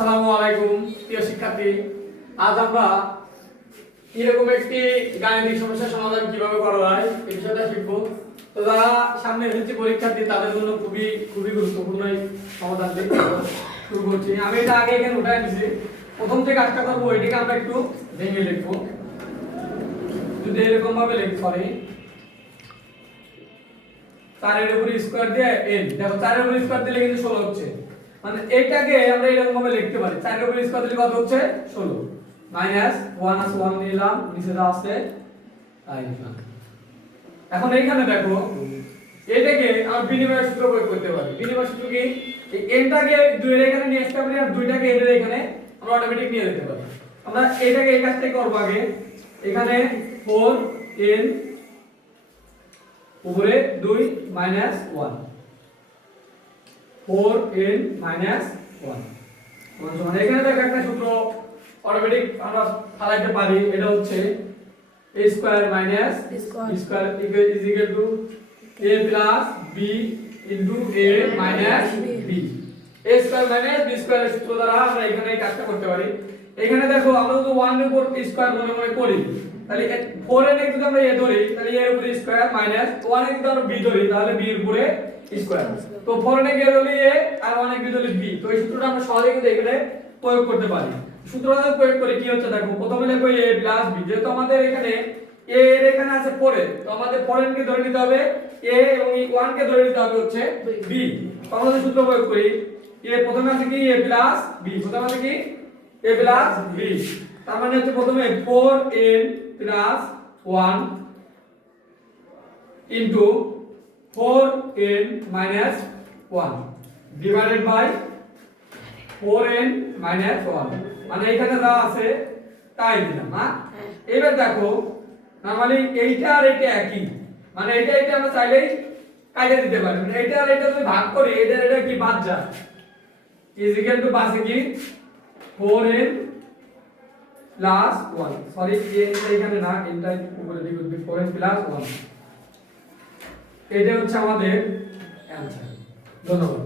আসসালামু আলাইকুম প্রিয় শিক্ষার্থী, আজ আমরা এরকম একটি গাণিতিক সমস্যার সমাধান কিভাবে করা হয় এই বিষয়টা শিখব। তো যারা সামনে এসেছে পরীক্ষার্থী তাদের জন্য খুবই খুবই গুরুত্বপূর্ণ এই সমাধানটি। শুরু করছি। আমি এটা আগে এখানে উঠাই নিয়েছি। প্রথম যে কাজটা করবো এটাকে আমরা একটু ভেঙে লিখবো। যদি এরকম ভাবে সরি 4 এর উপর স্কয়ার দিয়ে n, দেখো 4 এর উপর স্কয়ার দিলে কিন্তু 16 হচ্ছে। মানে এটাকে আমরা এরকম ভাবে লিখতে পারি, 4 এর উপর স্কয়ার দিলে কত হচ্ছে 16 মাইনাস 1 আছে 1 নিলাম, নিচে যা আছে তাই লিখলাম। এখন এইখানে দেখো এটাকে আমরা বিনিময় সূত্র প্রয়োগ করতে পারি। বিনিময় সূত্র কি? এই n টাকে 2 এর এখানে নিয়ে আসতে পারি আর 2 টাকে n এর এখানে আমরা অটোমেটিক নিয়ে যেতে পারি। আমরা এটাকে এই কাজটাই করব। আগে এখানে 4n উপরে 2 মাইনাস 1, 4n মাইনাস 1 সমান এখানে দেখো একটা সূত্র অটোমেটিক আমরা ফালাইতে পারি। এটা হচ্ছে a square minus b square is equal to a plus b into a minus b। a square minus b square এর সূত্র দ্বারা আমরা এখানে এই কাজটা করতে পারি। এখানে দেখো আমরা যদি 1 এর উপর স্কয়ার মনে মনে করি, তাহলে 4n এর যদি আমরা a ধরি তাহলে a এর উপরে স্কয়ার মাইনাস 1 এর যদি আমরা b ধরি তাহলে b এর উপরে স্কয়ার। তো 4n এর a ধরলে a আর 1 এর b ধরলে b। তো এই সূত্রটা আমরা সহজেই কিন্তু এখানে প্রয়োগ করতে পারি। সূত্রটা প্রয়োগ করে কি হচ্ছে দেখো, প্রথমে লিখব a প্লাস b। যেহেতু আমাদের এখানে a এর এখানে আছে 4n, তো আমাদের 4n কে ধরে নিতে হবে a এবং এই 1 কে ধরে নিতে হবে হচ্ছে b। তো আমরা যদি সূত্র প্রয়োগ করি, a প্রথমে আছে কি a প্লাস b, প্রথমে আছে কি a প্লাস b। তার মানে হচ্ছে প্রথমে 4n plus 1 into 4n minus 1 divided by 4n minus 1। মানে এখানে যা আছে তাই দিলাম না। এবার দেখো নরমালি এইটা আর এটা একই, মানে এটা এটা আমরা চাইলেই কাটে দিতে পারি। মানে এটা আর এটা যদি ভাগ করি এটা এটা কি বাদ যায়, ইজ ইকুয়াল টু বাসে কি 4n প্লাস 1, সরি এখানে না, এটা উপরে দিকে উঠবে 4n প্লাস 1। এটা হচ্ছে আমাদের অ্যানসার। ধন্যবাদ।